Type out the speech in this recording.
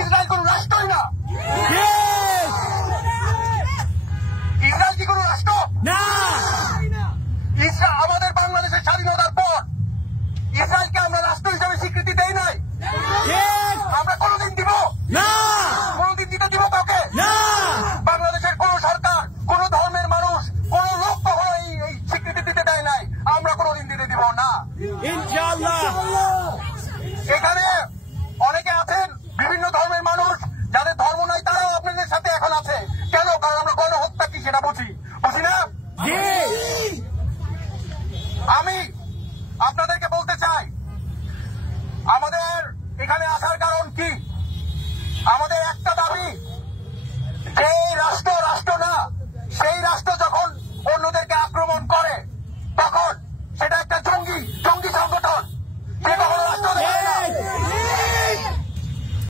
Israel কোন রাষ্ট্রই না। Israel কি কোন রাষ্ট্র না? ইসরায়েল আমাদের বাংলাদেশের স্বাধীনতার পর ইসরায়েলকে আমরা রাষ্ট্র হিসেবে স্বীকৃতি দেই নাই।